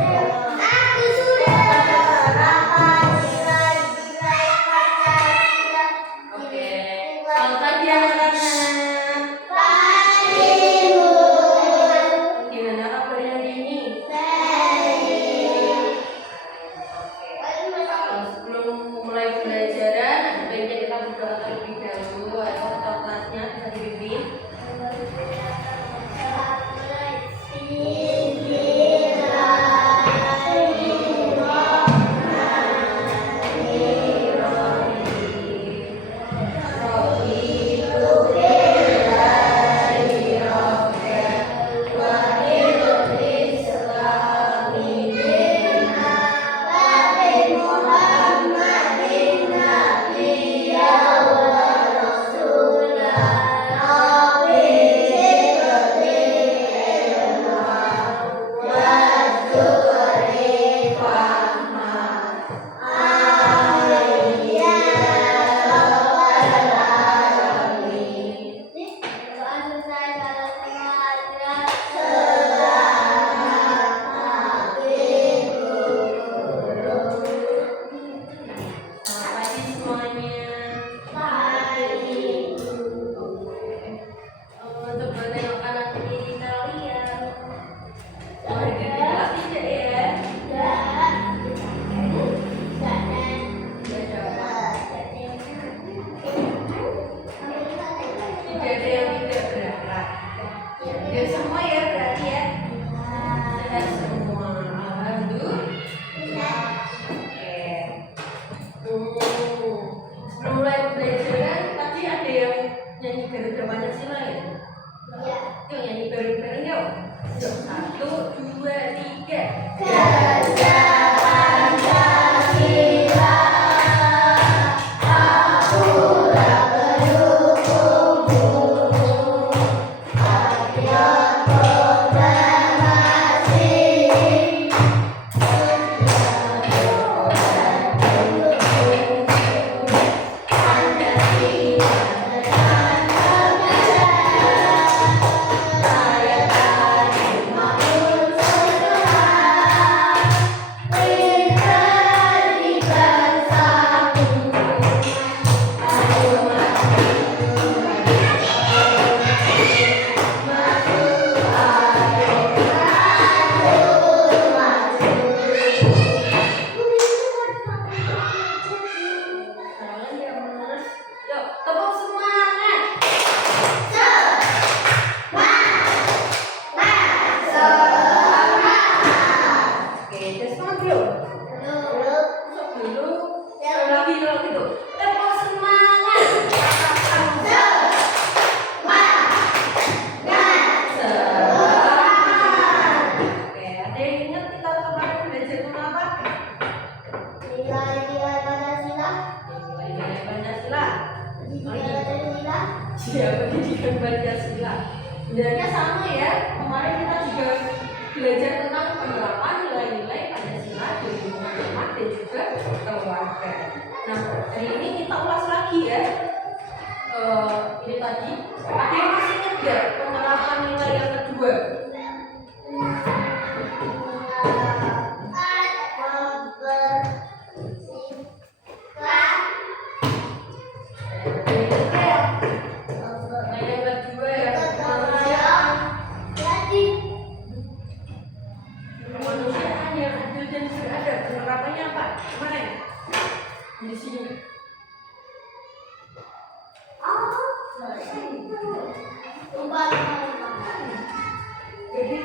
Aku sudah rapat nilai-nilai Pancasila. Oke. Selamat pagi anak-anak. Pagi, Bu. Gimana kabarnya hari ini? Baik. Sebelum mulai pembelajaran, ada baiknya kita berdoa terlebih dahulu. Ayo ketua kelasnya bisa dipimpin. Selamat pagi semuanya. Untuk menengok kanan kiri kita lihat. Oh, tidak ya? Tidak ada yang tidak bergerak. Ya semua ya berarti ya. Sehat semua. Alhamdulillah. Oke. Sebelum mulai pembelajaran tadi ada yang nyanyi Garuda Pancasila ya? Yuk nyanyi bareng-bareng yuk. Yuk 1, 2, 3. Garuda Pancasila, akulah pendukungmu. Patriot proklamasi, Yuk tepuk semangat. Oke, just semangat belum? Masuk dulu. Lagi gitu. Tepuk semangat. Oke, ada yang ingat kita kemarin belajar tentang apa? Nilai-nilai Pancasila, Nilai-nilai Pancasila. Pancasila. Iya, pendidikan Pancasila. Sebenarnya sama ya. Kemarin kita juga belajar tentang penerapan nilai-nilai Pancasila di lingkungan rumah dan juga keluarga. Nah, hari ini kita ulas lagi ya. Ini tadi ada yang masih ingat nggak penerapan nilai yang kedua? Nilai yang kedua ya kemanusiaan. Kemanusiaan yang adil dan beradab. Penerapannya apa? Kemarin di sini. Jadi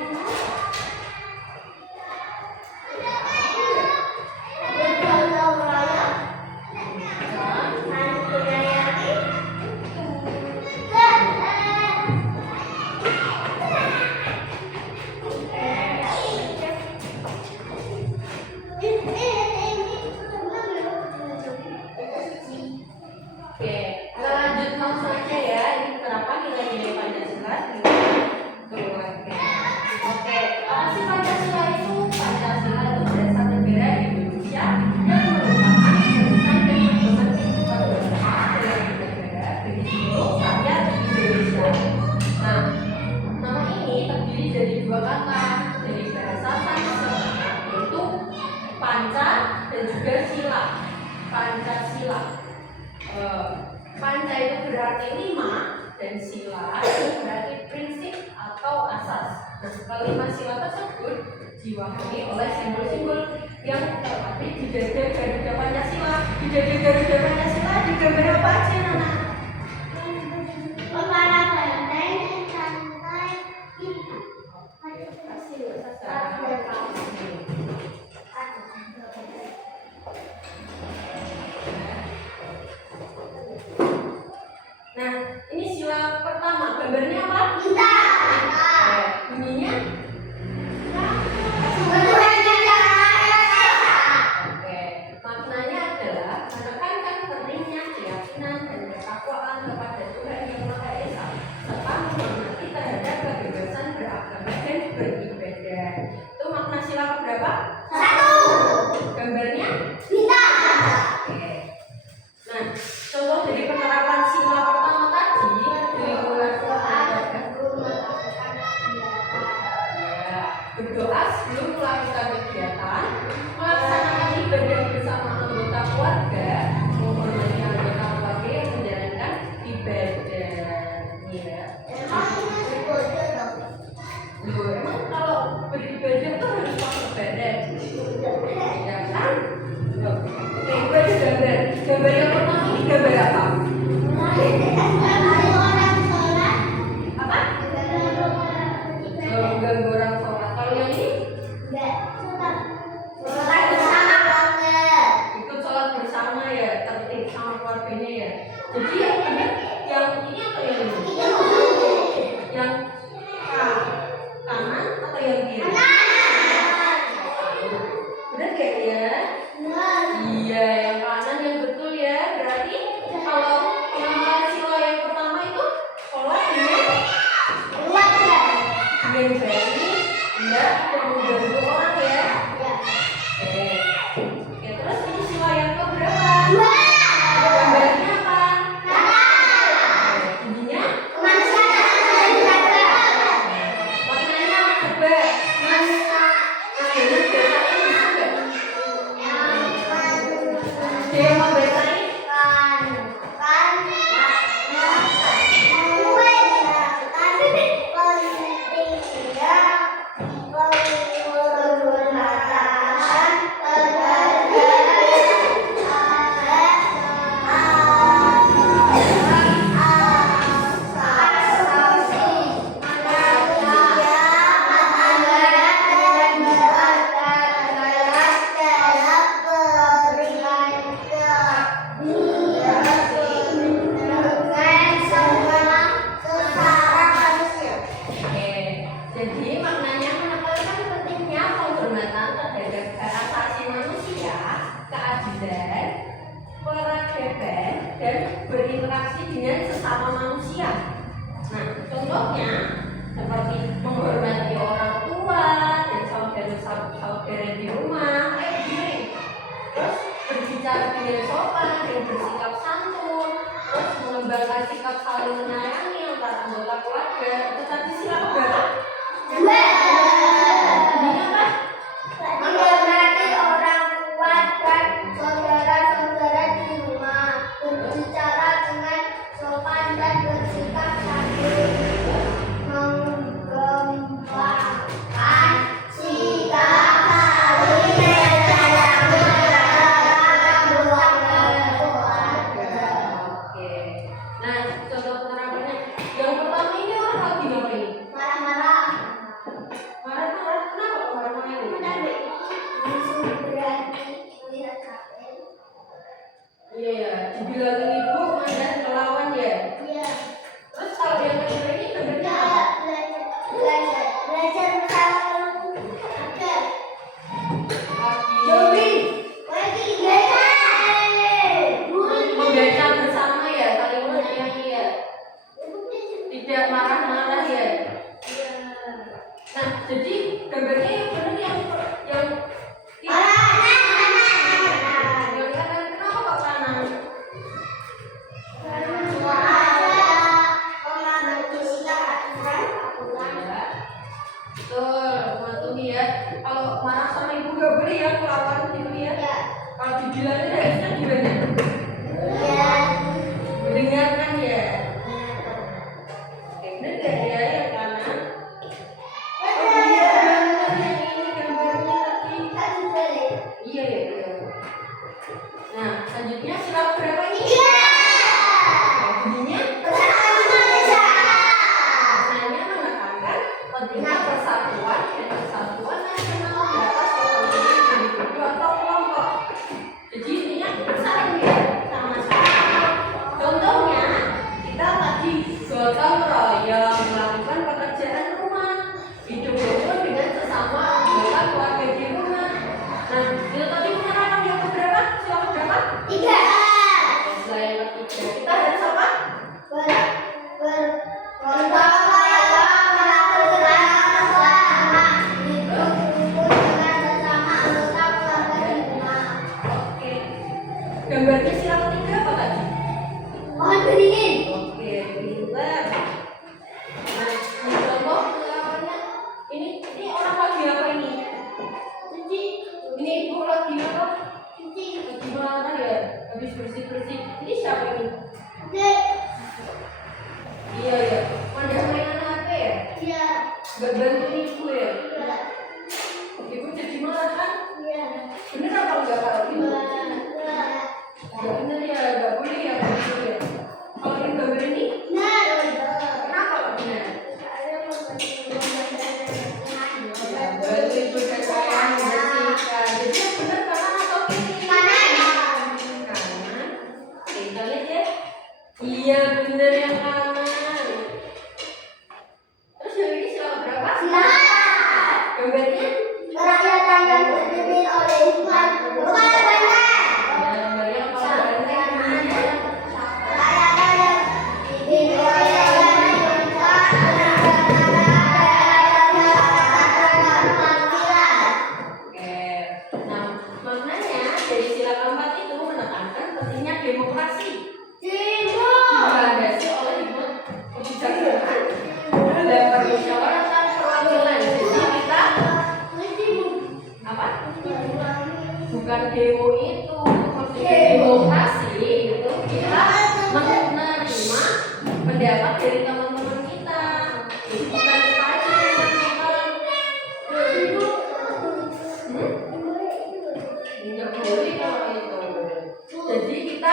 diwarnai oleh simbol-simbol yang terpatri di dada Garuda Pancasila. Di dada Garuda Pancasila digambar apa aja, Nana? Kepala banteng, santai, hitam. Nah, ini sila pertama, gambarnya apa? Kita. Bunyinya? Oke, maknanya adalah menekankan pentingnya keyakinan dan ketakwaan kepada Tuhan Yang Maha Esa serta menghormati terhadap kebebasan beragama dan beribadah. Itu makna sila keberapa? 1. Gambarnya? Kita. Oke. Nah, contoh dari penerapan sila pertama tadi di lingkungan keluarga. Ya, berdoa sebelum melakukan kegiatan, melaksanakan ibadah bersama anggota keluarga, menghormati anggota keluarga yang menjalankan ibadah. Ya. Loh, emang kalau beribadah tuh harus pakai badan, ya kan? Loh, oke, itu gambar. Gambar yang pertama ini gambar apa? Apa? Oh, gambar orang sholat. Kalau yang ini? Ikut sholat bersama ya, tertib sama keluarganya ya. Jadi yang benar, yang ini atau yang ini? Yang kanan atau yang kiri? Benar gak ya? Iya, yang kanan yang betul ya. Berarti kalau pengambilan sila yang pertama itu sholat dengan baik, enggak mengganggu orang ya. Oke. Oke, terus ini sila yang keberapa? Gambarnya apa? Bunyinya? Maknanya coba. Jadi bacain bisa nggak? Dia mau bacain? Oke, jadi maknanya menekankan pentingnya penghormatan terhadap hak asasi manusia, keadilan, peradaban, dan berinteraksi dengan sesama manusia. Nah, contohnya seperti menghormati orang tua dan saudara-saudara di rumah, begini. Terus berbicara dengan sopan dan bersikap santun, terus mengembangkan sikap saling menyayangi antar anggota keluarga. Itu tadi sila keberapa? Bunyinya apa? Menghormati orang tua dan saudara-saudara di rumah, berbicara dengan sopan dan bersikap santun, mengembangkan sikap saling menyayangi antara anggota keluarga. Oke. Nah, contoh penerapannya. Yang pertama ini orang lagi ngapain? Marah-marah. Marah-marah. Kenapa kok marah-marah ini? Musuh berani melihat kapten. Iya ya, dibilangin ibu mandan melawan ya. Iya. Terus kalau yang kedua ini gambarnya apa? Belajar bersama keluarga. Lagi membaca bersama ya, saling menyayangi ya. Tidak marah-marah ya. Nah, jadi gambarnya yang benar yang kanan. Kenapa kok kanan? Betul, mematuhi ya. Kalau marah sama ibu gak boleh ya, kelawan gitu ya. Kalau dibilangin harusnya gimana? Mendengarkan ya. Oke, bener gak ya yang kanan? Oh iya, bener yang ini gambar Ini ibu lagi apa? Lagi mana ya? Habis bersih-bersih. Ini siapa ini? Iya ya. Pada mainan HP ya? Gak bantu ibu ya? Ibu jadi marah kan? Bener apa enggak kalau gitu? Gak bener ya, gak boleh ya, gak boleh ya. Kalau yang gambar ini, kenapa gak bener? Ya, bantu ibu dan saya membersihkan. Jadi yang bener kanan atau kiri? Kanan. Oke, kita lihat ya. Iya bener yang kanan. Terus yang ini sila berapa? Gambarnya? Merayakan dan dipimpin oleh Tuhan. Bukan benar. Ya, gambarnya kalau banteng gimana? Merayakan dan dipimpin oleh Oke. Nah, maknanya dari sila keempat itu menekankan pentingnya demokrasi. Dilandasi oleh kebijaksanaan dan permusyawaratan perwakilan. Jadi kita apa? Bukan demo itu, maksudnya demokrasi itu kita menerima pendapat dari teman-teman kita. Jadi bukan kita aja yang menentukan. Nggak boleh kalau itu. Jadi kita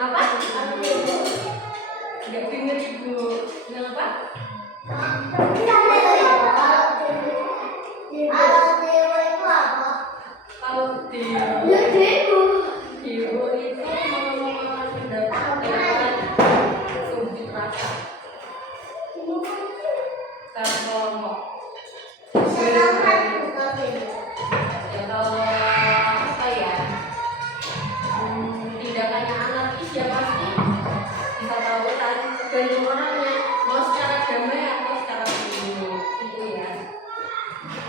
apa? Nggak dengar ibu bilang apa? Kalau demo itu mengeluarkan pendapat lewat seunjuk rasa. Secara kelompok. Ya kalau apa ya? Tindakannya anarkis ya pasti bisa tahu kan tergantung orangnya mau secara damai atau secara bunuh itu ya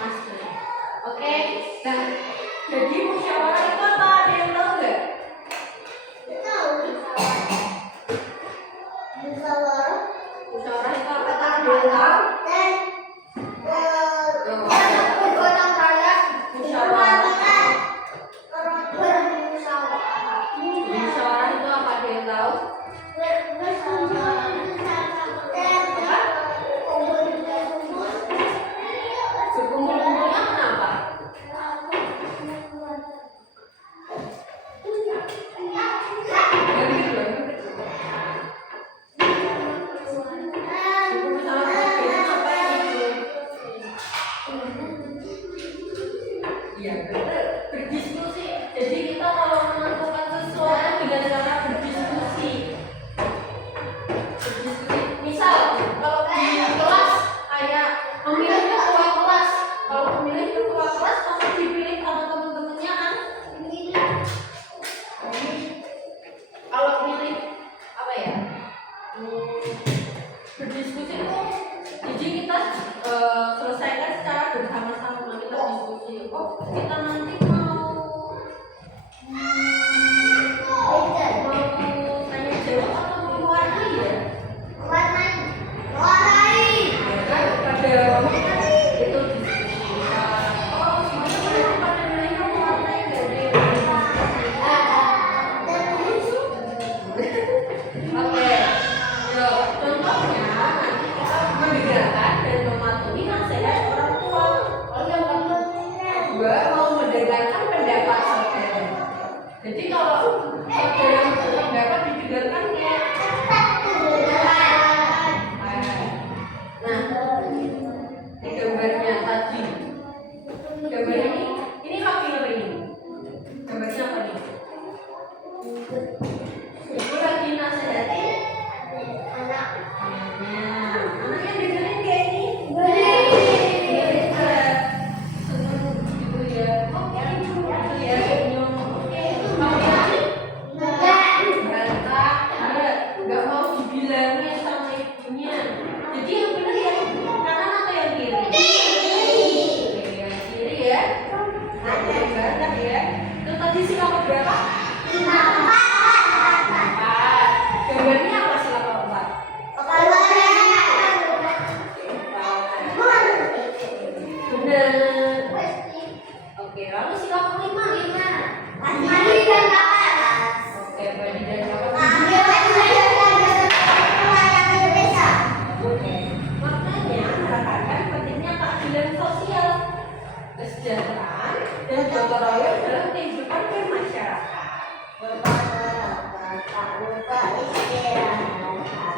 mas. Oke, nah jadi musyawarah itu apa? Ada yang tahu nggak? Musyawarah itu apa? Tak ada yang tahu? Musyawarah itu apa? Ada yang tahu? Berkumpul-kumpulnya kenapa? Iya, betul. Berdiskusi. Jadi kita kalau menentukan sesuatu dengan cara berdiskusi. Misal, kalau di kelas kayak memilih ketua kelas. Kalau memilih ketua kelas pasti dipilih sama teman-temannya kan? Kalau pilih apa ya? Berdiskusi itu jadi kita selesaikan secara bersama-sama. Kita diskusi. Oh, kita nanti mau tanya jawab atau mau mewarnai ya? Pada itu diskusikan. Oh, semuanya berarti pada milihnya mewarnai nggak deh? Oke, ya, contohnya nanti kita mendengarkan dan mematuhi nasihat orang tua. Kedua, mau Oke, lalu sila kelima. Mandi dan kapas. Oke, mandi dan kapas. Oke, maknanya menekankan pentingnya keadilan sosial, kesejahteraan, dan gotong royong dalam kehidupan bermasyarakat.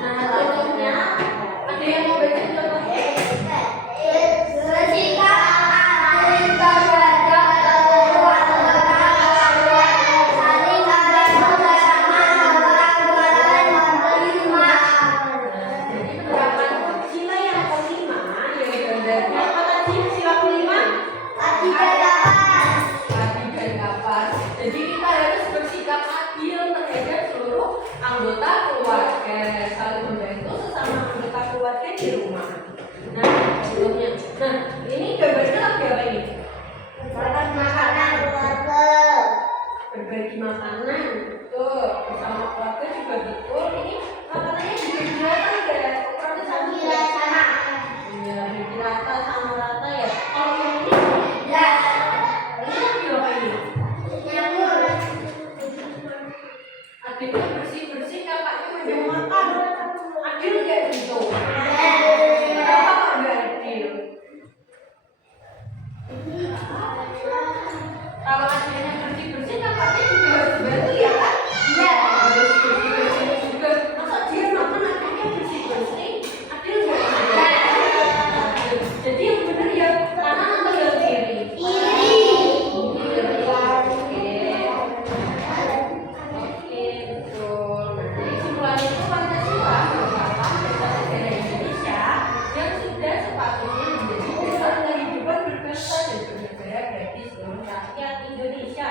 Nah, contohnya ada yang mau baca contohnya? Jadi penerapan sila yang kelima yang gambarnya apa tadi? Sila kelima? Adil dan kapas. Jadi kita harus bersikap adil terhadap seluruh anggota keluarga, saling membantu sesama anggota keluarga di rumah. Nah, contohnya. Nah, ini gambarnya lagi apa ini? Berbagi makanan, betul. Bersama keluarga juga betul. Ini makanannya dibagi rata enggak? Ukurannya sama enggak? Iya, dibagi rata sama rata ya. Kalau yang ini lagi apa ini? Adiknya bersih-bersih, kakaknya meja makan. Adil nggak gitu? Kenapa kok nggak adil? Kalau adiknya bersih-bersih, kakaknya juga harus bantu ya kan? Harus bersih-bersih juga. Masa dia makan adiknya bersih-bersih? Adil nggak? Adil. Jadi yang benar ya kanan atau yang kiri? Oke, betul. Nah, jadi simpulannya itu Pancasila merupakan dasar negara Indonesia yang sudah sepatutnya menjadi dasar kehidupan berbangsa dan bernegara bagi seluruh rakyat Indonesia.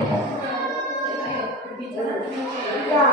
Ayo berbicara dengan Ya.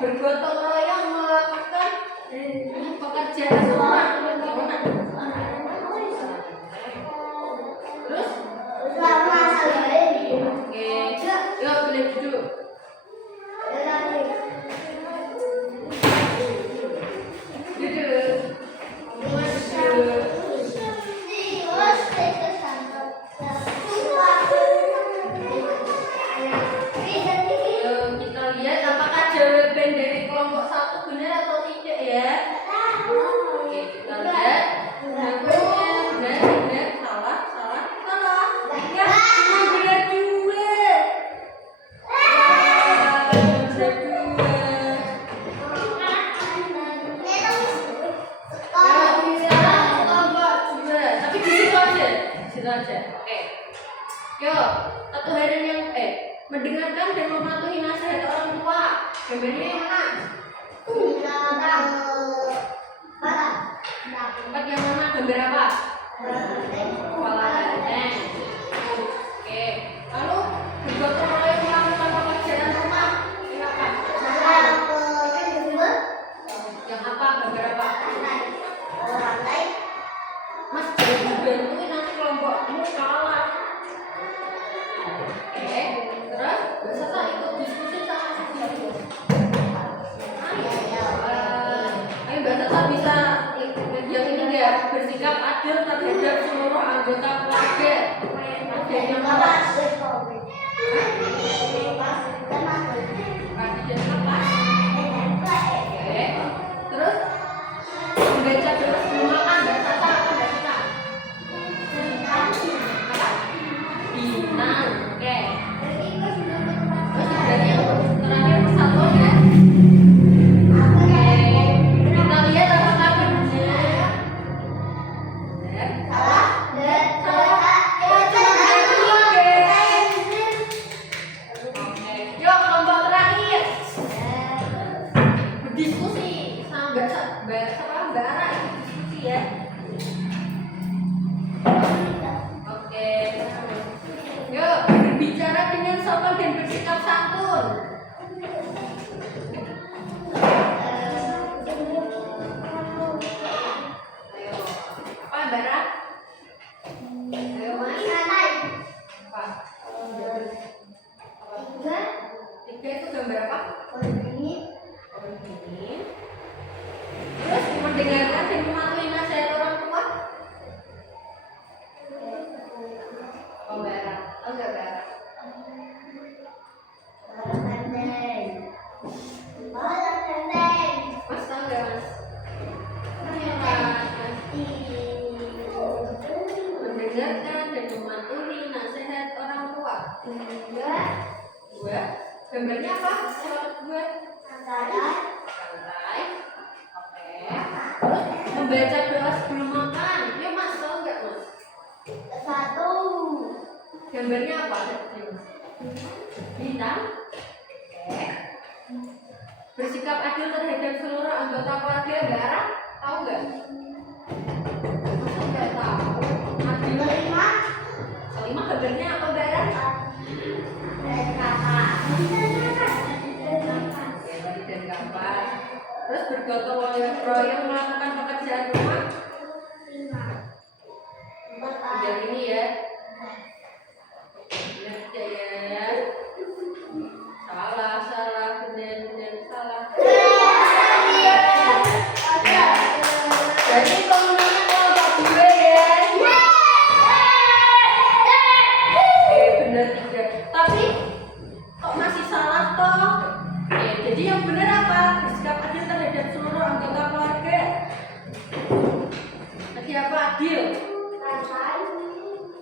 bergotong royong melakukan pekerjaan rumah. Gimana? Terus? Oke, yuk boleh duduk. Duduk. Kita lihat apakah jawaban dari kelompok 1 benar atau tidak ya. Oke, kita lihat jawabannya benar, salah. Ya, cuma benar 2. Benar 2. Tapi di situ aja. Oke. Yuk, satu harian yang mendengarkan dan mematuhi nasihat orang tua. Gambarnya yang mana? Tempat yang mana? Gambar apa? Kepala banteng. Oke. Lalu bergotong royong melakukan pekerjaan rumah. Silakan. Yang apa? Gambar apa? Mas jangan dibantuin nanti kelompokmu kalah. Oke. Terus Sasa ikut diskusi sama Sisi. Ayo Mbak Sasa bisa yang ini enggak bersikap adil terhadap seluruh anggota keluarga. Ada yang apa? Pagi dan makan. Oke. Terus membaca doa sebelum makan Mbak Sasa apa Mbak Sasa? Bintang. Oke. Terus berarti yang terakhir satu ya. Oke. Kita lihat apakah benar. Oke. Yuk kelompok terakhir. Berdiskusi sama Mbak Ara ikut diskusi ya. Oke. Yuk berbicara dengan sopan dan bersikap santun. Ayo. Apa Bara? Ayo Mas. Apa? 3 itu gambar apa? Ini. Terus mendengarkan dan mematuhi nasihat orang tua. Oh Bara. Oh enggak Bara. Gambarnya apa? Coba gue. Santai. Santai. Oke. Terus membaca doa sebelum makan. Ya Mas, tahu nggak Mas? Satu. Gambarnya apa? Bintang. Oke. Bersikap adil terhadap seluruh anggota keluarga Mbak Ara. Tahu nggak? Masa nggak tahu? Adil. Kelima gambarnya apa Mbak Ara? Dan kakak. Dan gambar. Terus bergotong royong melakukan pekerjaan rumah. Yang ini ya. Benar ya. Salah, benar, salah. Jadi kemenangan kelompok gue ya. Benar tiga. Tapi kok masih salah toh? Jadi yang benar apa? Bersikap adil terhadap seluruh anggota keluarga. Tadi apa adil?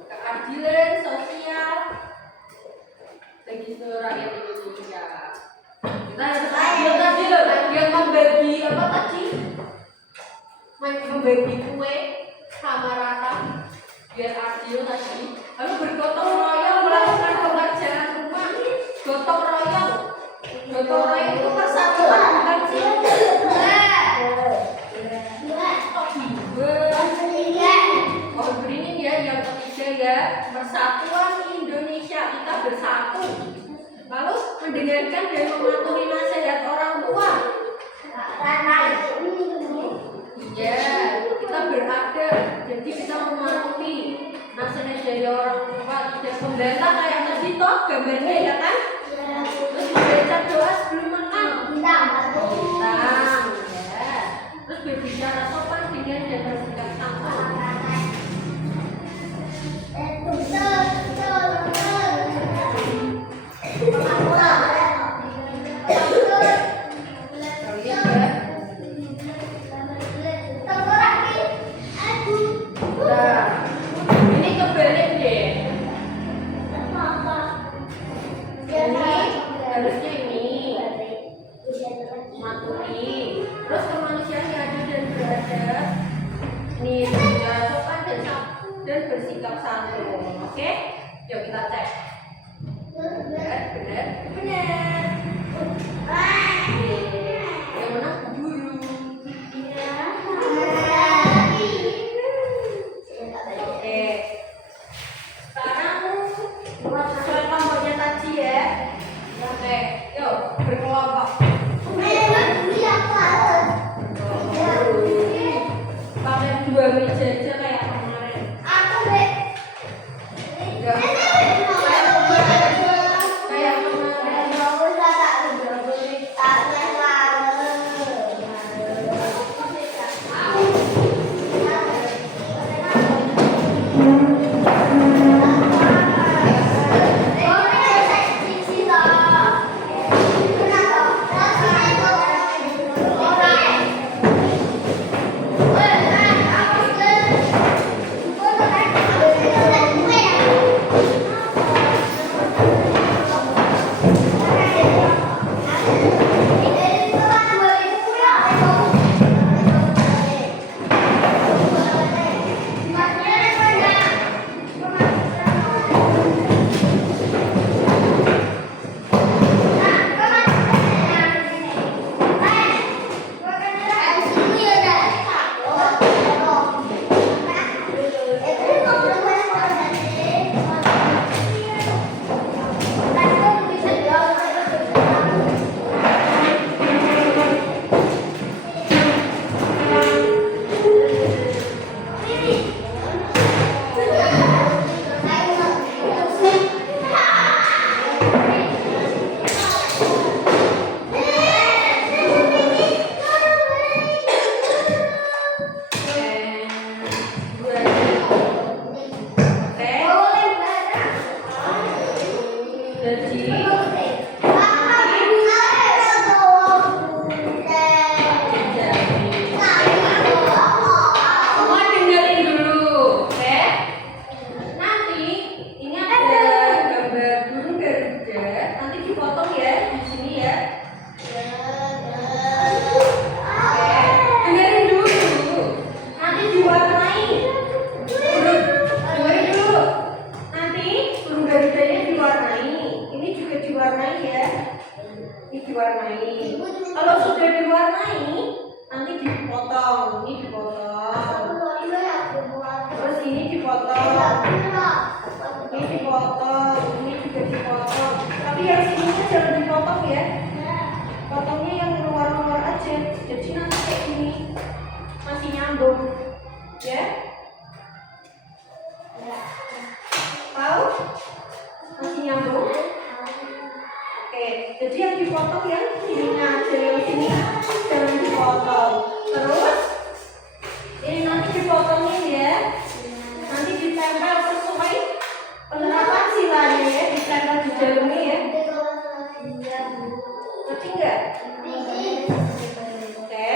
Keadilan sosial bagi seluruh rakyat Indonesia. Kita harus adil tadi loh, yang membagi apa tadi? Membagi kue sama rata biar adil tadi. Lalu bergotong royong melakukan pekerjaan rumah. Gotong royong. Gotong royong itu persatuan bukan sih? Pohon beringin ya, yang ketiga ya, persatuan Indonesia, kita bersatu. Lalu mendengarkan dan mematuhi nasihat orang tua. Iya, kita beradab, jadi kita mematuhi nasihat dari orang tua, tidak membantah kayak tadi toh gambarnya ya kan? Terus membaca doa sebelum makan. Bintang, ya. Terus berbicara sopan dengan dan bersikap santun. Ini kebalik deh. Ini harusnya ini maturi. Terus kemanusiaan yang adil dan beradab. Ini juga sopan dan bersikap santun. Oke? Yuk kita cek. Benar. Yang menang guru. Oke. Sekarang sesuai kelompoknya tadi ya. Oke, yuk berkelompok. Pakai 2 meja aja kayak kemarin. Nanti dipotong ya. ya. Ini diwarnai. Kalau sudah diwarnai, nanti dipotong. Ini dipotong. Terus ini dipotong. Ini dipotong. Ini juga dipotong. Tapi yang sininya jangan dipotong ya. Potongnya yang luar-luar aja. Jadi nanti kayak gini masih nyambung, ya. Tahu? Masih nyambung? Oke, jadi yang dipotong yang ininya aja, yang sini jangan dipotong. Terus ini nanti dipotongin ya. Nanti ditempel sesuai penerapan silanya ya, ditempel di dalamnya ya. Ngerti nggak? Oke.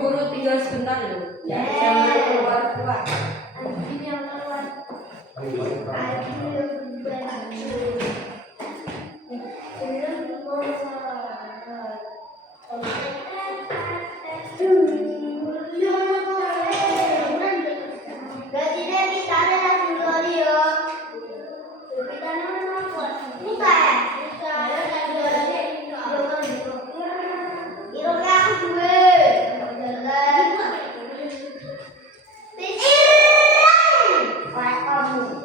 Guru tinggal sebentar loh. Jangan keluar-keluar. Kamu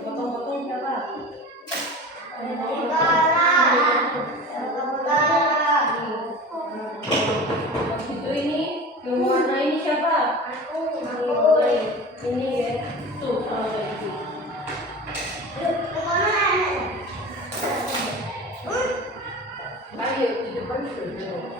Potong-potong siapa? Itu ini yang warna ini siapa? Ini ya. Tuh kalau kayak gitu. Ayo di depan dulu.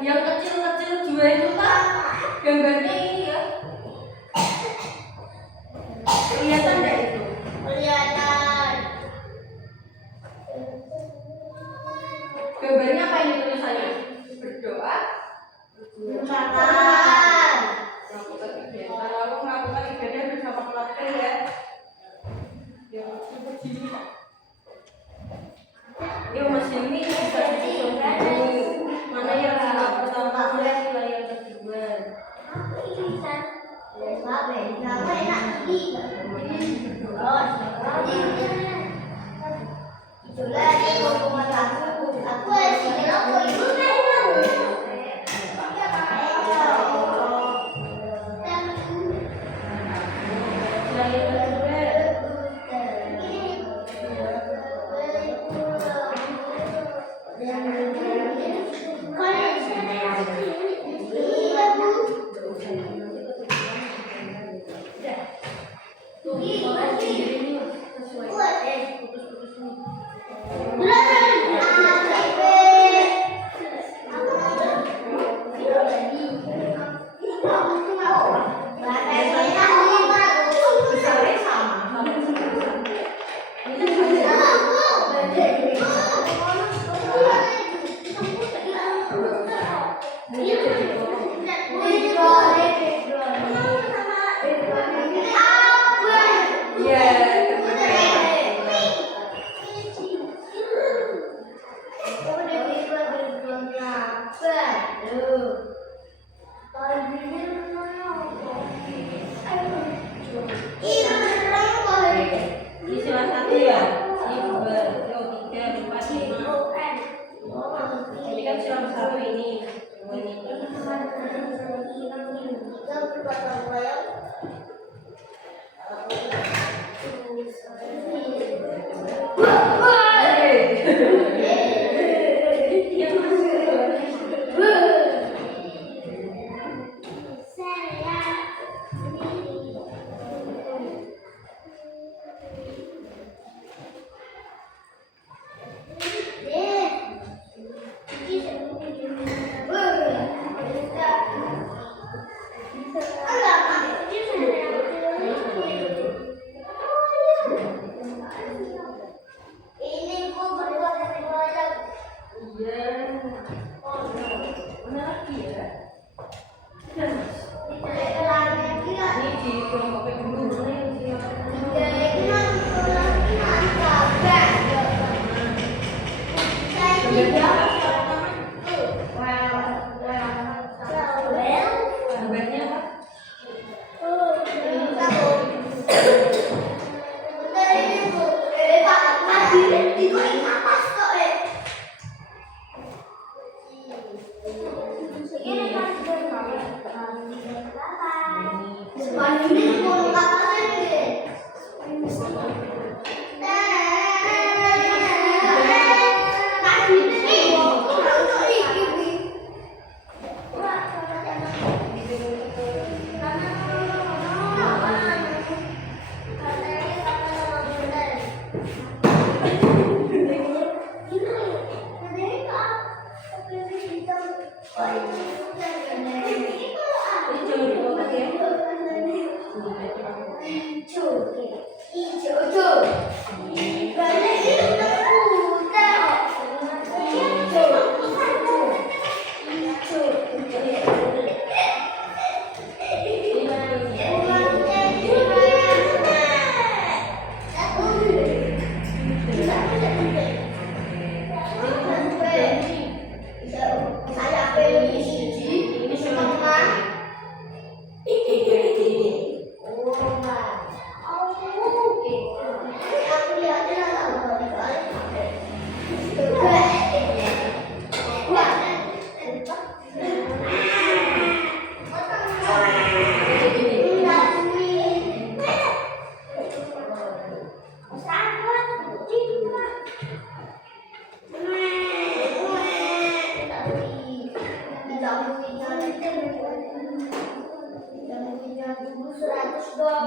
Yang kecil-kecil dua itu kan gambarnya ini ya. Kelihatan nggak itu? Kelihatan. Gambarnya apa ini tulisannya? Berdoa, Makan. melakukan ibadah. Lalu melakukan ibadah bersama keluarga ya. Yang seperti ini. Yuk Mas ini bisa disusun mana yang pertama, mana yang kedua. Nama enak ini. Itulah dia ngomong aku. Aku masih kenapa itu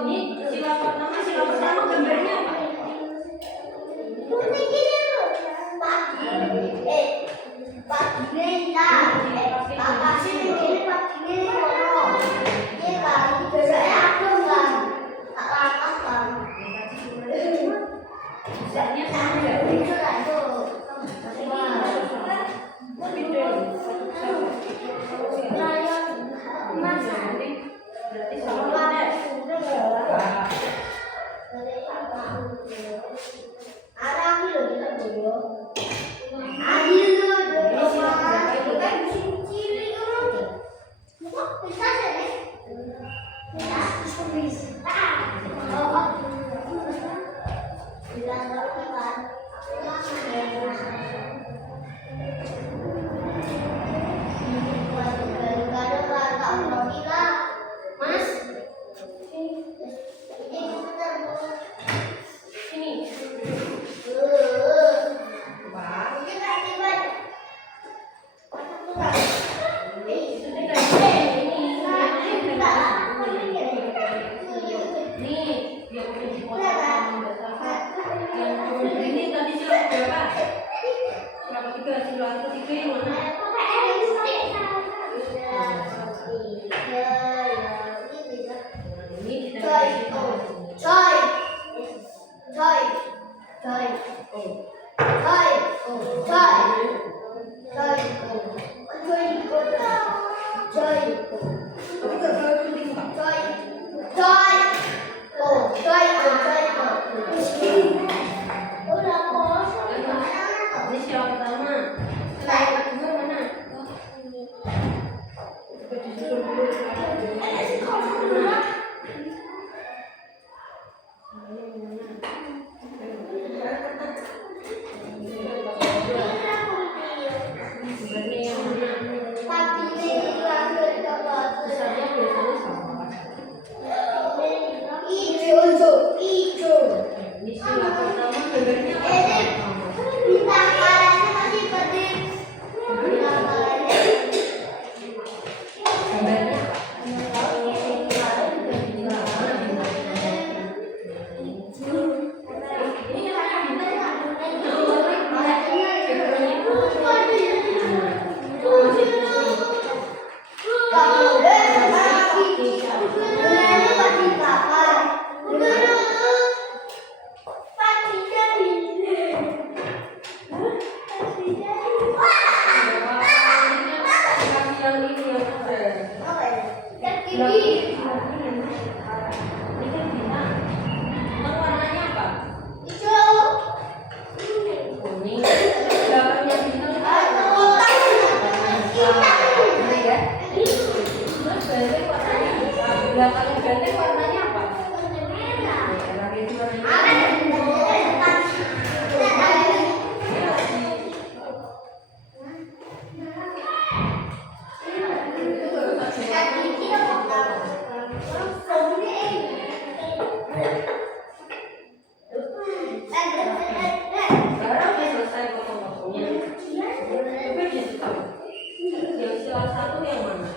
Ini sila pertama gambarnya apa? Misalnya sama nggak? Berarti sama Besarnya biasanya Belakangnya benteng warnanya apa? Merah itu warnanya. Sekarang udah selesai potong-potongnya. Coba dikasih tahu. Yang sila satu yang mana?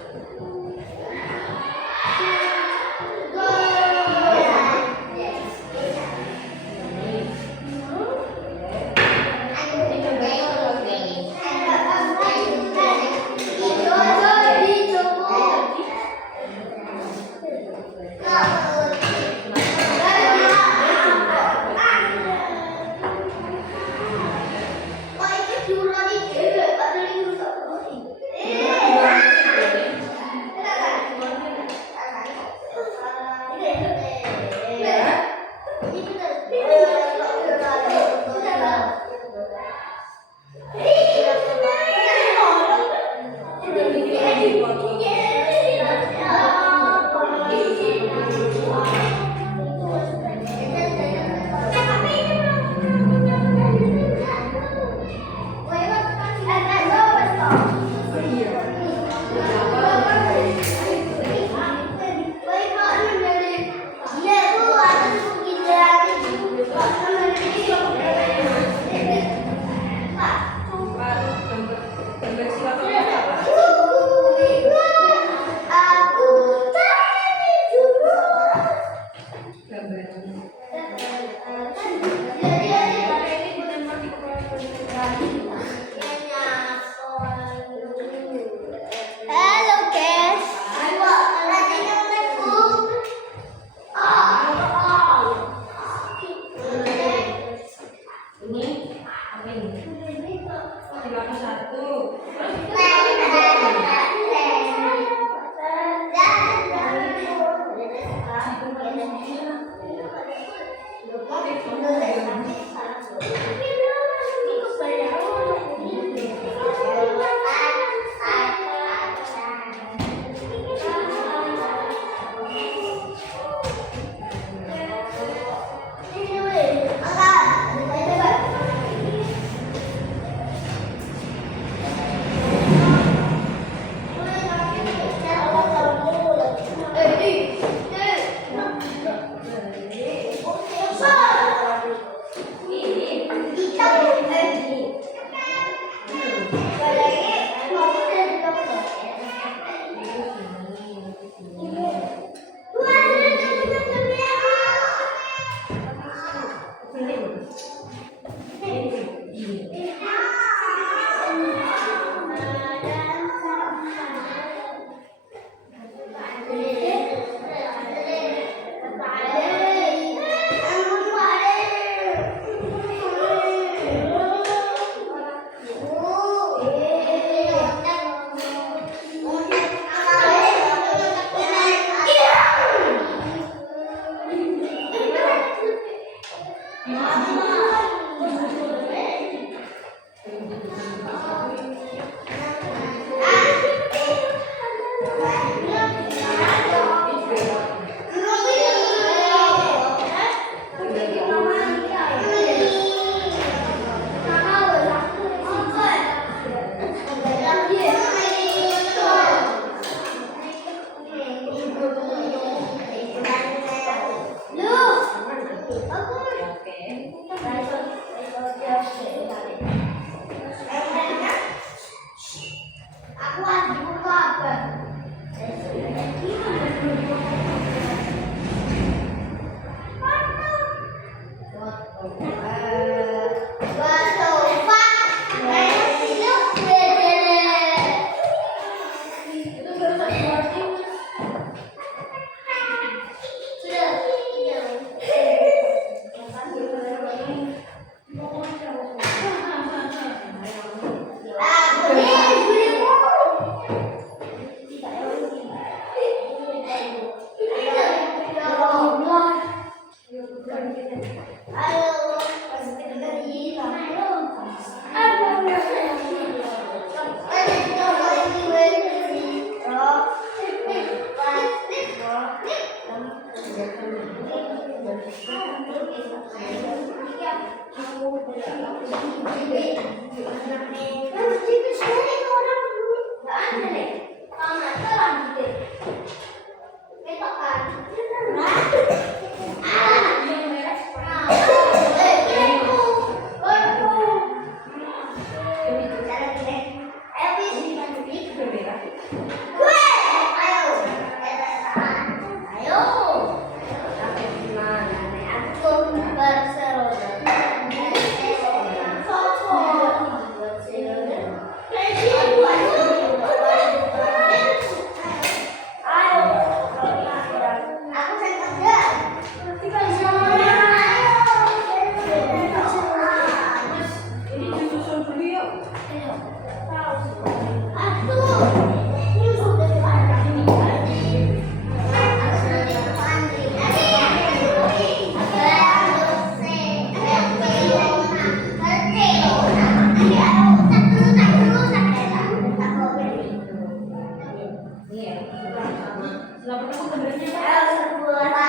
Setelah bertemu gambarnya apa?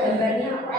Gambarnya apa?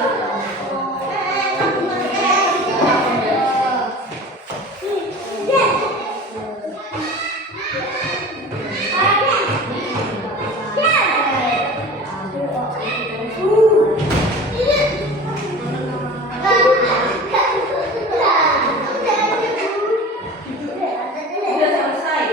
Udah selesai.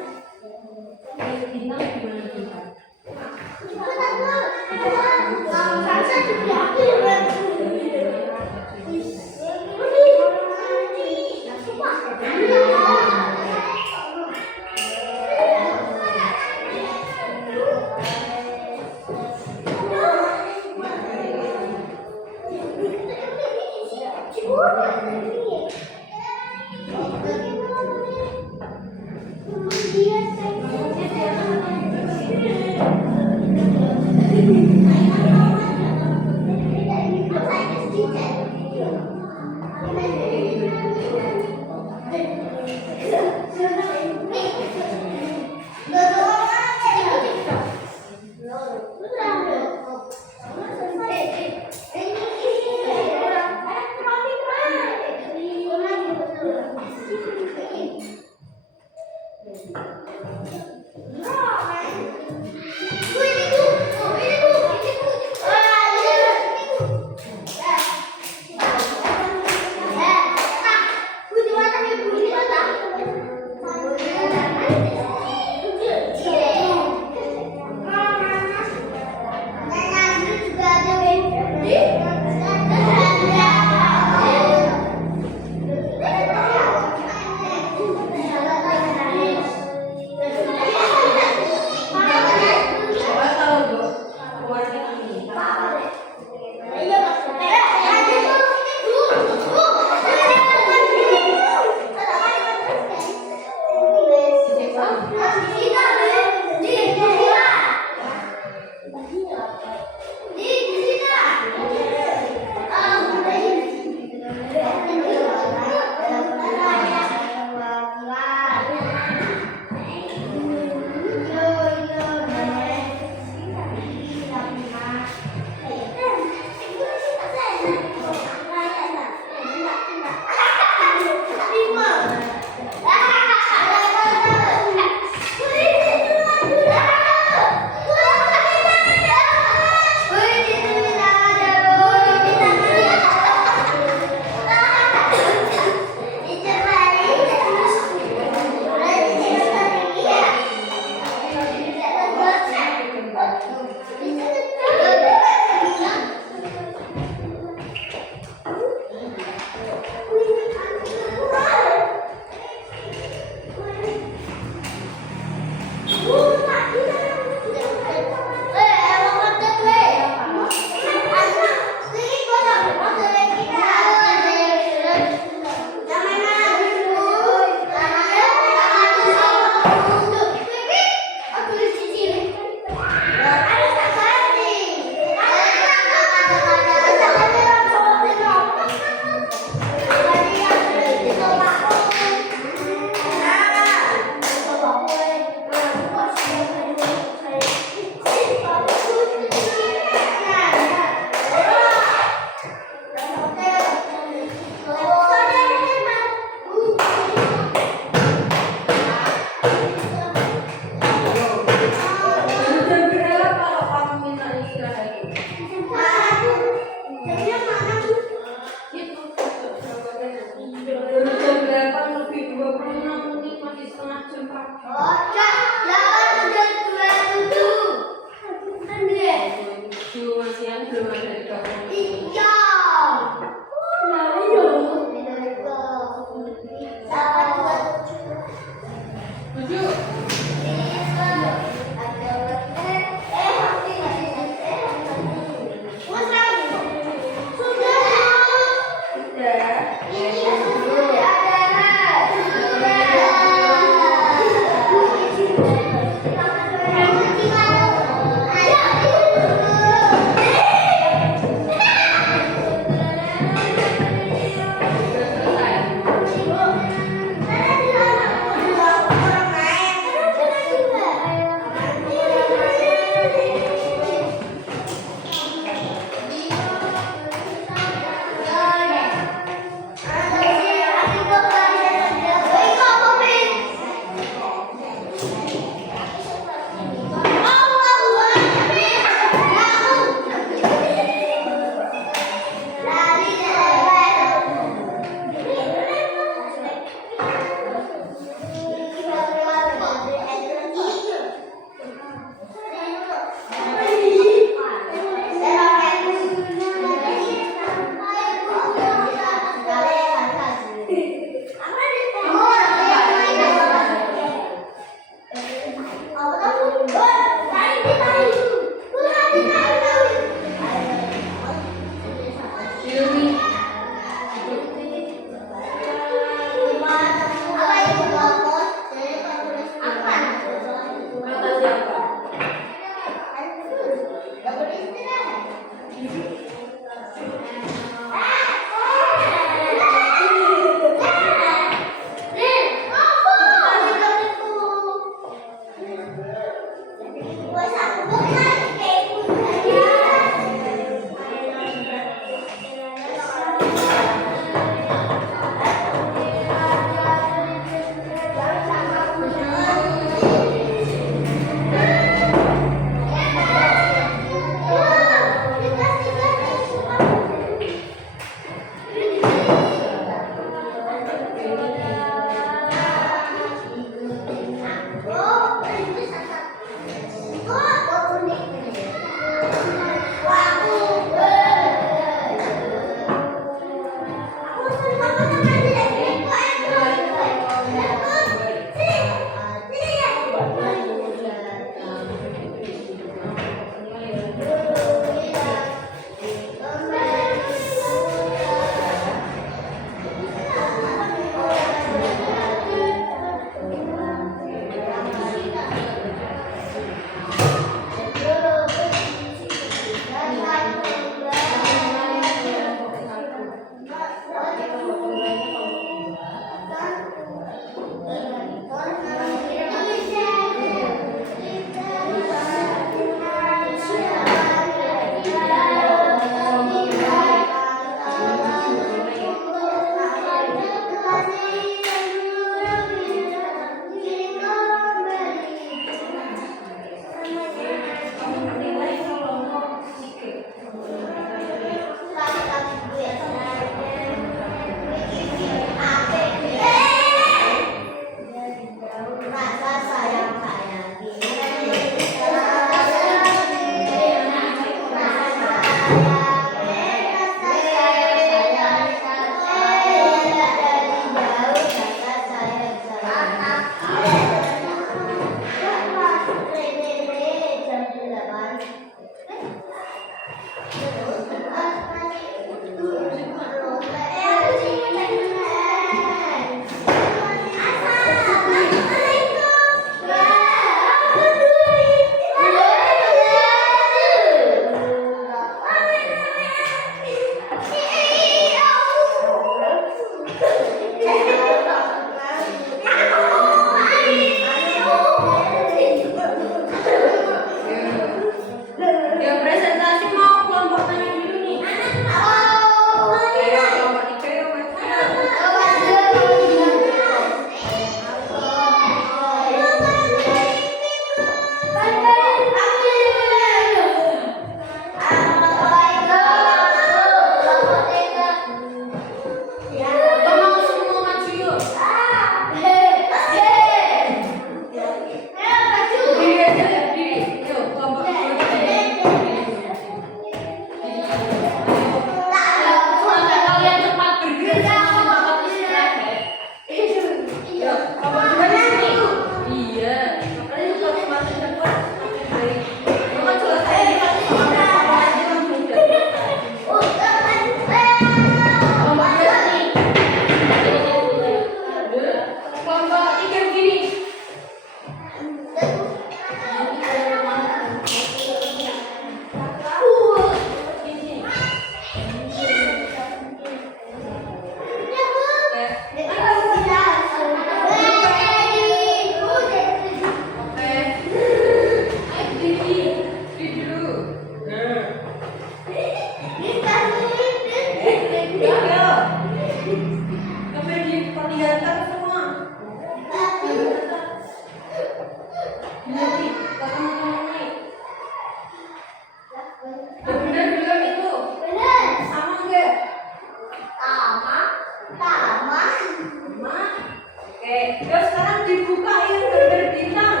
Oke, terus sekarang dibuka yang gambar bintang.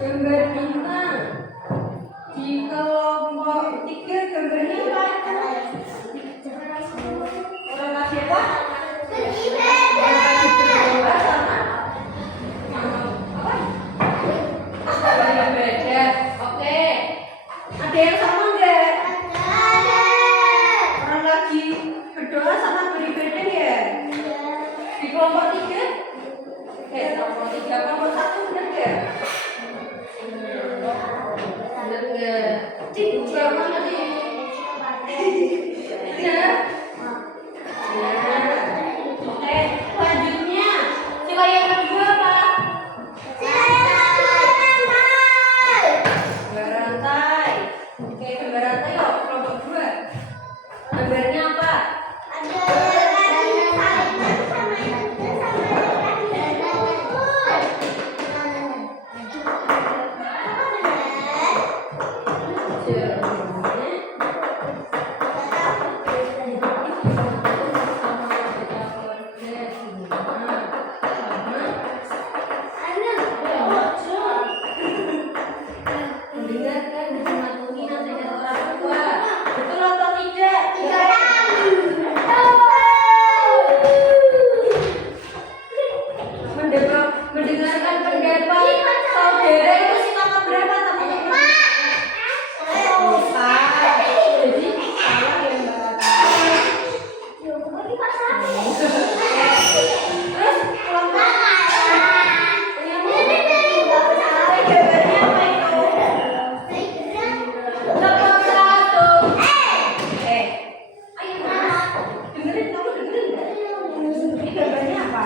Gambar bintang di kelompok 3 gambarnya apa? Orang kasih apa? Berdua sama apa? Beda. Oke. Ada yang sama enggak? Orang lagi berdoa sama beda-beda ya? Di kelompok 3? Kelompok 3, kelompok 1 benar enggak? Benar enggak? Dibuka mana nih? Benar? Oke, selanjutnya sila yang kedua apa? Gambar rantai. Oke, gambar rantai yuk, kelompok 2. Gambarnya apa? Mendengarkan dan mematuhi nasihat orang tua. Betul atau tidak? Mendengarkan pendapat saudara itu sila keberapa teman-teman? 4. Jadi salah ya Mbak. Terus kelompok gambarnya apa itu? Kelompok 1. Ayo Mas, dengerin, kamu dengerin nggak? Ini gambarnya apa?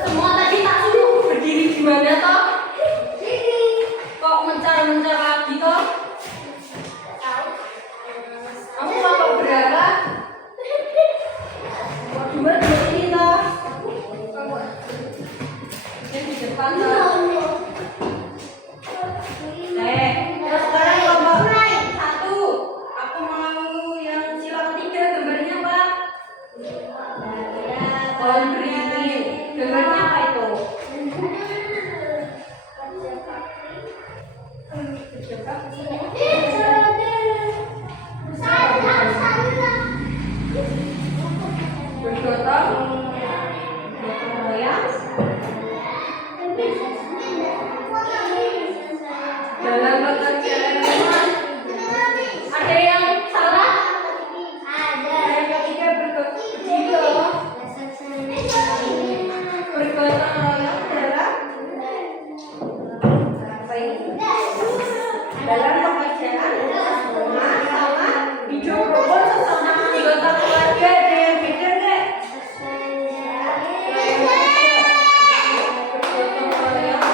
Semua tadi tak suruh berdiri gimana toh? Kok mencar-mencar lagi toh? Kamu kelompok berapa? Kok 2 ini toh? Yang di depan toh? Terus sekarang kelompok 1. Aku mau yang sila ketiga, gambarnya apa? Pohon beringin. Gambarnya apa itu? Bergotong royong dalam pekerjaan rumah. Ada yang salah? Yang ketiga bergotong royong dalam apa ini? Dalam pekerjaan rumah sama hidup rukun sesama anggota keluarga. Ada yang beda nggak? Bergotong royong.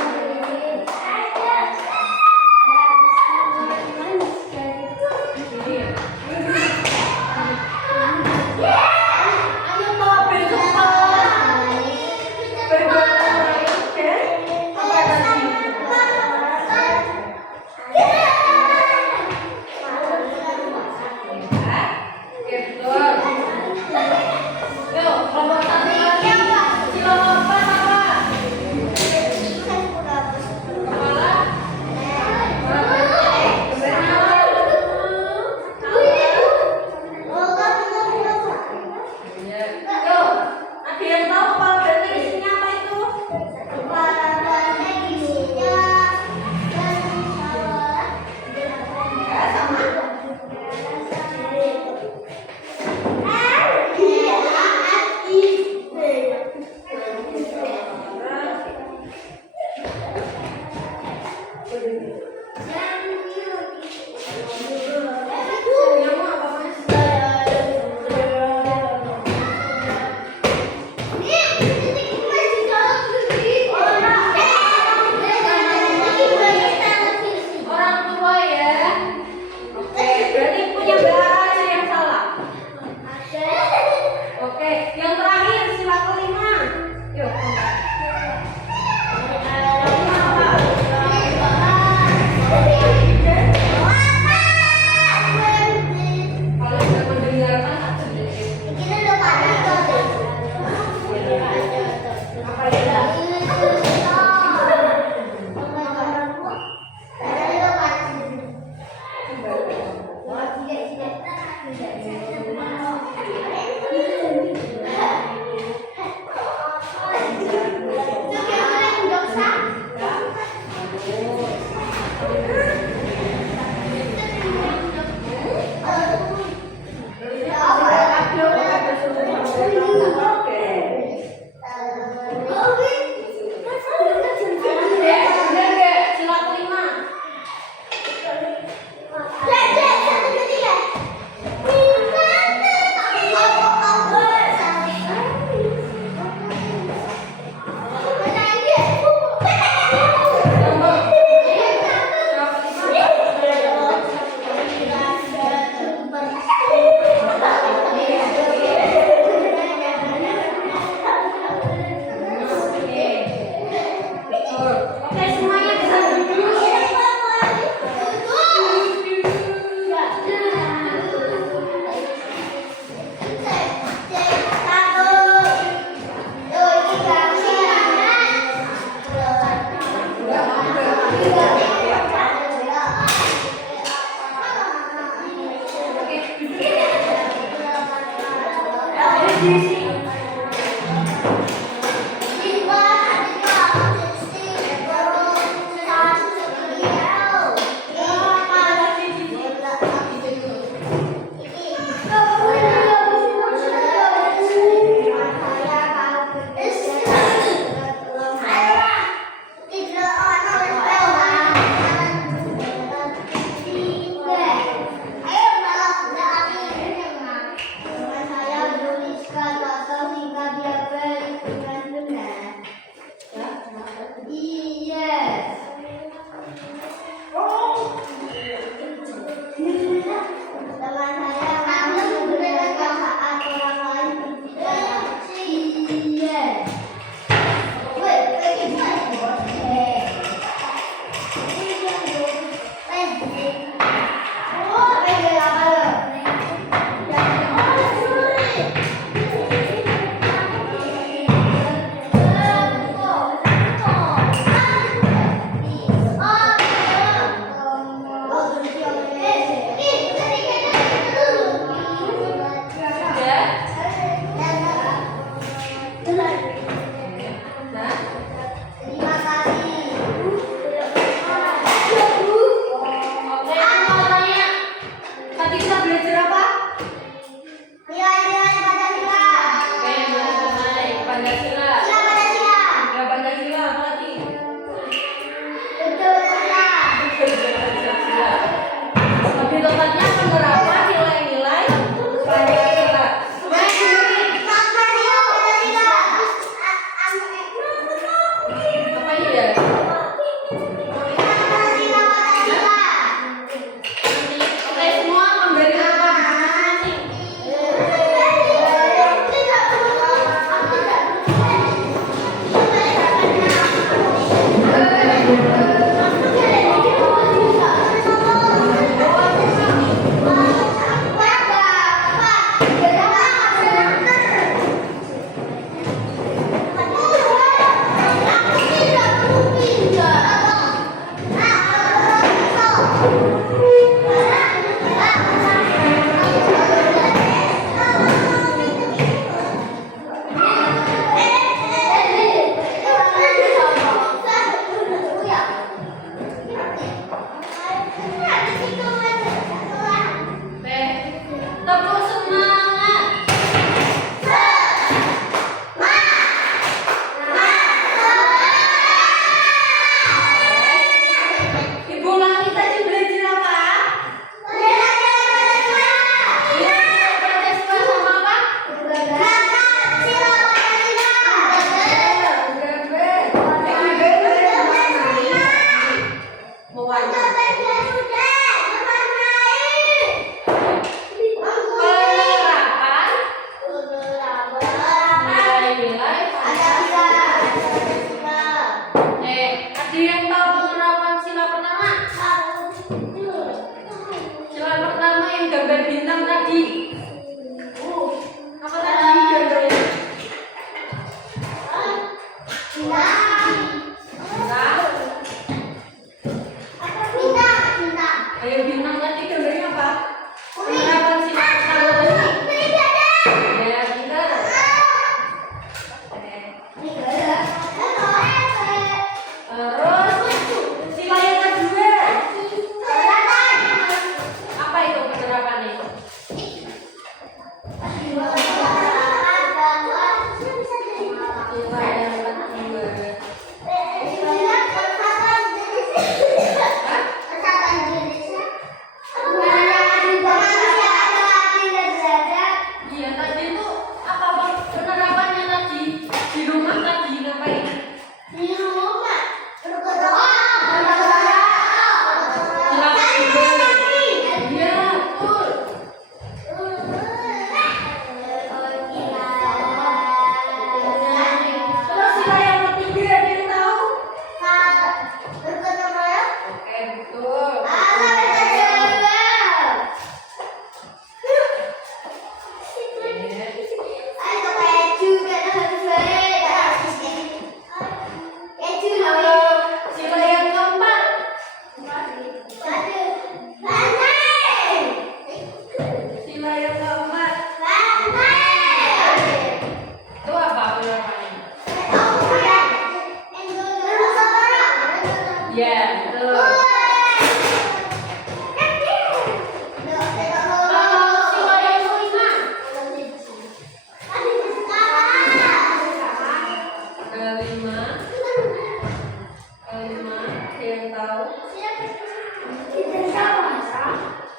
Betul.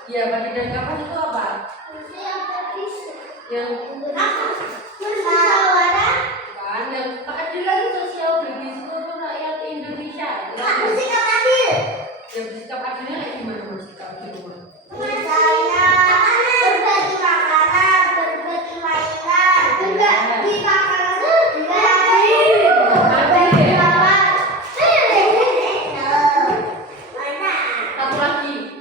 Ya, bagi dan kapan itu apa? Yang kan yang keadilan sosial bagi seluruh rakyat Indonesia. Yang bersikap adilnya kayak gimana bersikap di rumah? Berbagi makanan, berbagi mainan, berbagi makanan, Satu lagi.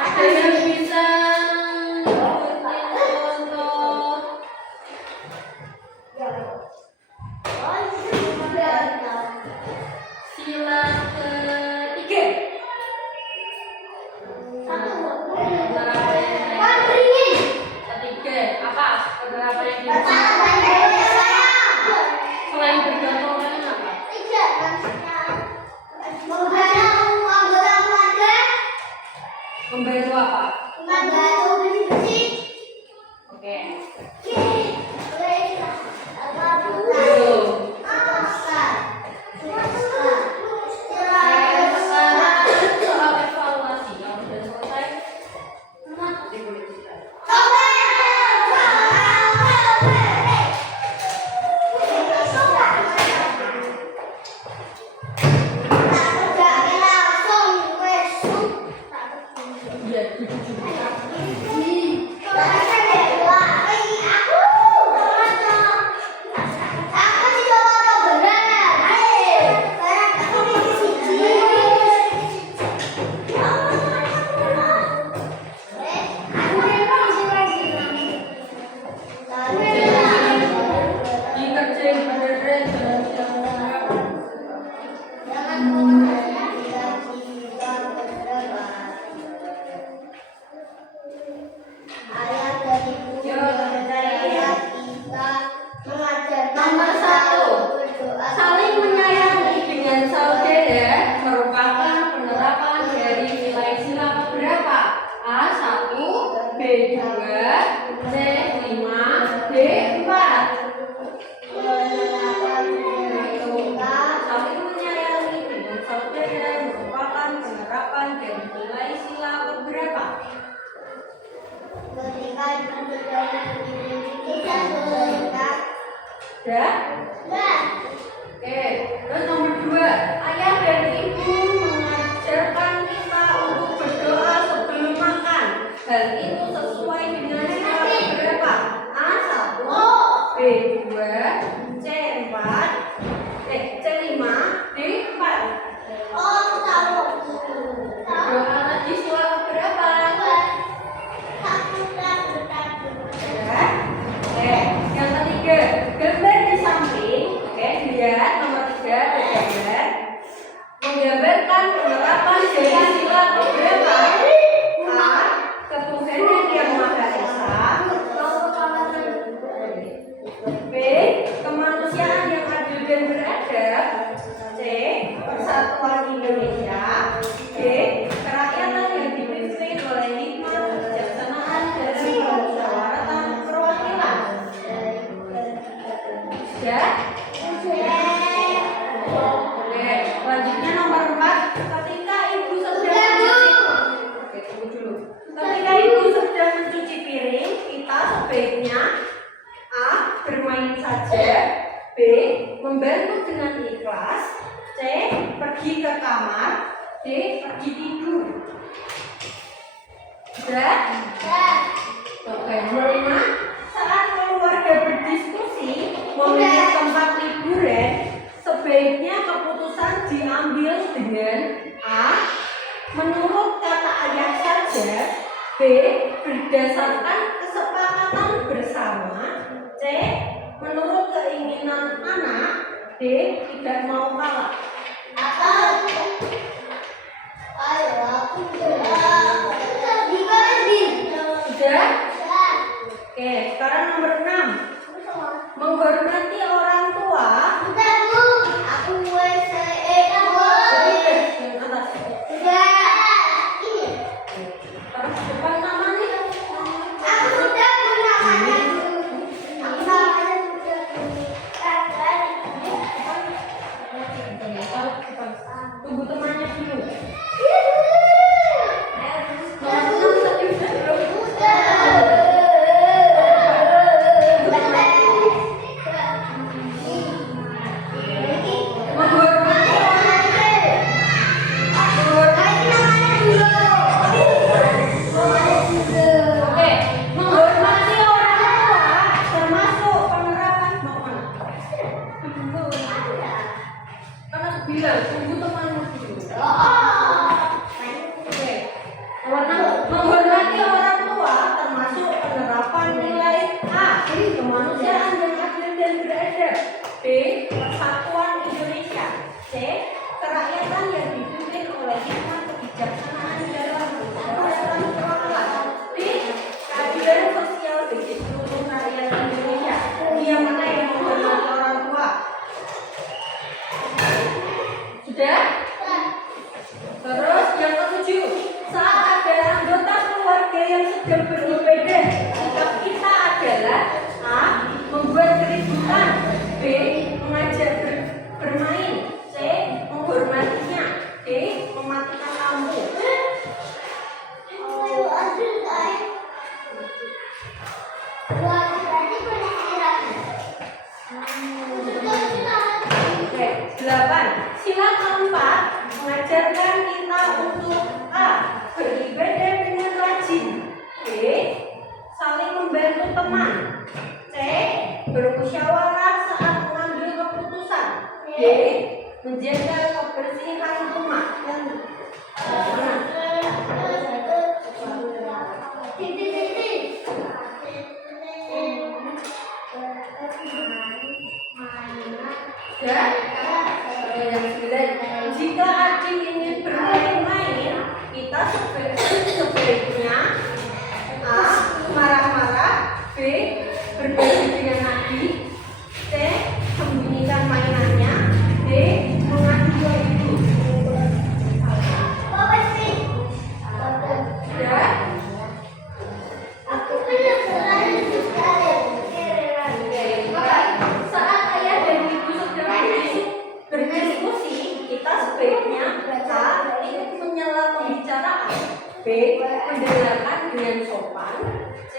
Ada yang bisa contoh sila ketiga. Ketiga apa? Penerapan yang selain bergantung dengan apa? Membantu apa? Oke. Soal evaluasi kalau sudah selesai, nanti boleh cerita. Iya, dikerjain beneran jangan Nomor 1, saling menyayangi dengan saudara merupakan penerapan dari nilai sila keberapa? A. 1, B. 2, C. 5, D. 4. Saling menyayangi dengan saudara merupakan penerapan dari nilai sila keberapa? Sudah? Oke, terus nomor 2, ayah dan ibu mengajarkan kita untuk berdoa sebelum makan. Hal itu sesuai dengan sila keberapa? A. 1, B. 2, C. 4, C. 5, D. 4. Berdoa tadi sila keberapa? Ya. Oke, yang ketiga, gambar di samping. Oke, lihat nomor 3 ada gambar. Menggambarkan penerapan dari sila keberapa? A. Ketuhanan yang Maha Esa. B. Kemanusiaan yang adil dan beradab. C. Persatuan Indonesia. D. Kerakyatan yang dipimpin oleh hikmah, kebijaksanaan, dan kemusyawaratan perwakilan. Sudah? Oke, selanjutnya nomor 4. Ketika ibu sedang mencuci piring, kita sebaiknya A. Bermain saja. B. Membantu dengan ikhlas. C. Pergi ke kamar. D. Pergi tidur. Sudah? Oke, nomor 5. Saat keluarga berdiskusi memilih tempat liburan, sebaiknya keputusan diambil dengan A. Menurut kata ayah saja. B. Berdasarkan kesepakatan bersama. C. Menurut keinginan anak. D. Tidak mau kalah. Ayo, aku sekarang nomor 6. Menghormati orang tua. Bentar, Bu. Aku Yang atas. Udah. Ini. Terus depan namanya. Aku sudah Bu namanya. Aku namanya sudah Bu. Tunggu temannya dulu. Oke, menghormati orang tua termasuk penerapan mau mana? Karena aku bilang tunggu temanmu dulu. Oke, menghormati orang tua termasuk penerapan nilai A, kemanusiaan yang adil dan beradab. B, persatuan Indonesia. C, kerakyatan yang dipimpin oleh hikmat kebijaksanaan dalam kelola. D, keadilan sosial bagi seluruh rakyat Indonesia. Yang mana yang menghormati orang tua? Sudah? Terus yang ketujuh, saat ada anggota keluarga yang sedang beribadah, sikap kita adalah A, membuat keributan. B, mengajak bermain. C, menghormatinya. D, mematikan lampu. Oke, 8. Sila keempat mengajarkan kita untuk A, beribadah dengan rajin. B, saling membantu teman. C, bermusyawarah saat mengambil keputusan. D, menjaga kebersihan rumah. Ya? Yang 9. Jika adik ingin bermain-main, kita sebaiknya A, marah-marah. B, berbagi dengan adik. C, sembunyikan mainannya. D, mengadu ke ibu. Ya? Saat ayah dan ibu sedang berdiskusi, kita sebaiknya A, ikut menyela pembicaraan. B, mendengarkan dengan sopan. C,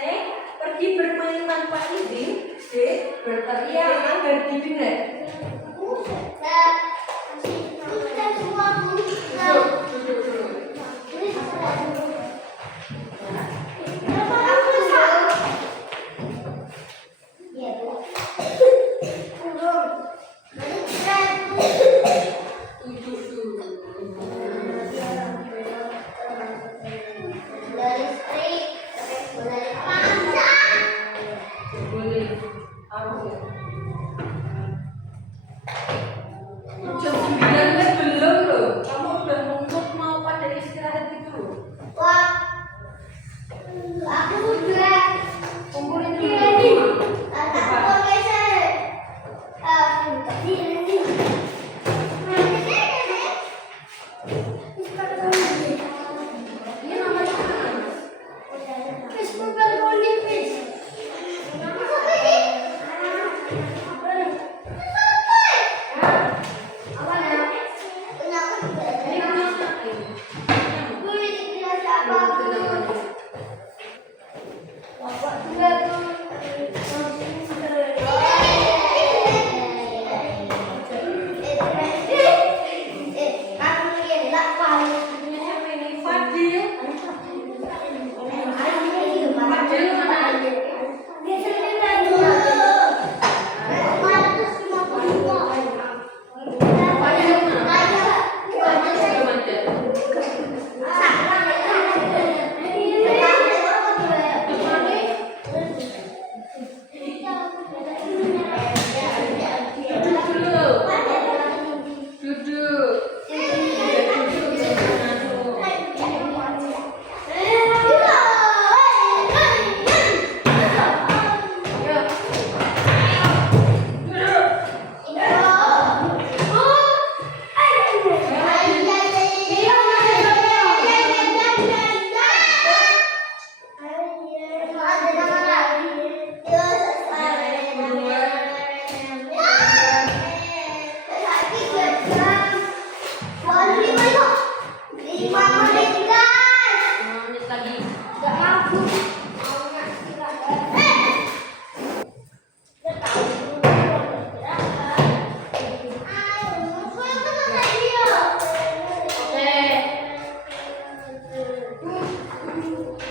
pergi bermain tanpa izin. D, berteriak agar didengar. Duduk dulu. Boleh. Jam 9 kan belum loh. Kamu udah nunggu mau pada istirahat itu. Aku udah Kumpulin dulu. ini. Aku geser. Ini. Ini namanya apa? Ini namanya apa ini?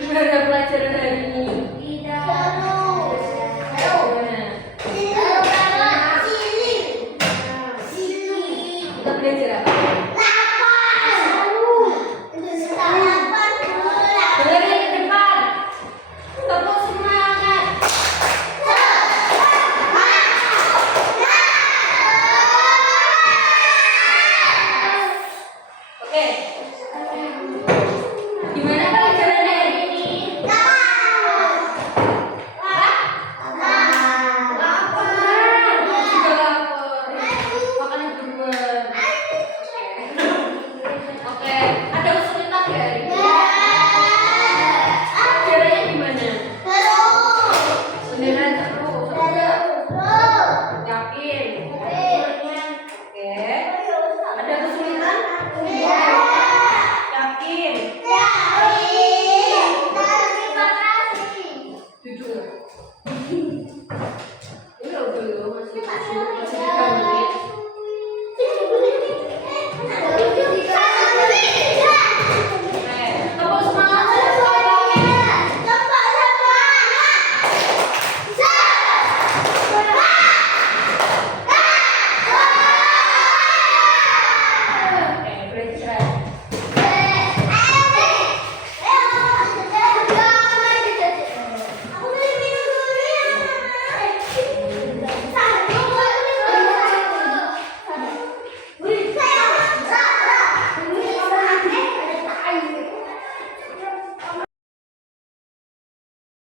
Gimana pelajaran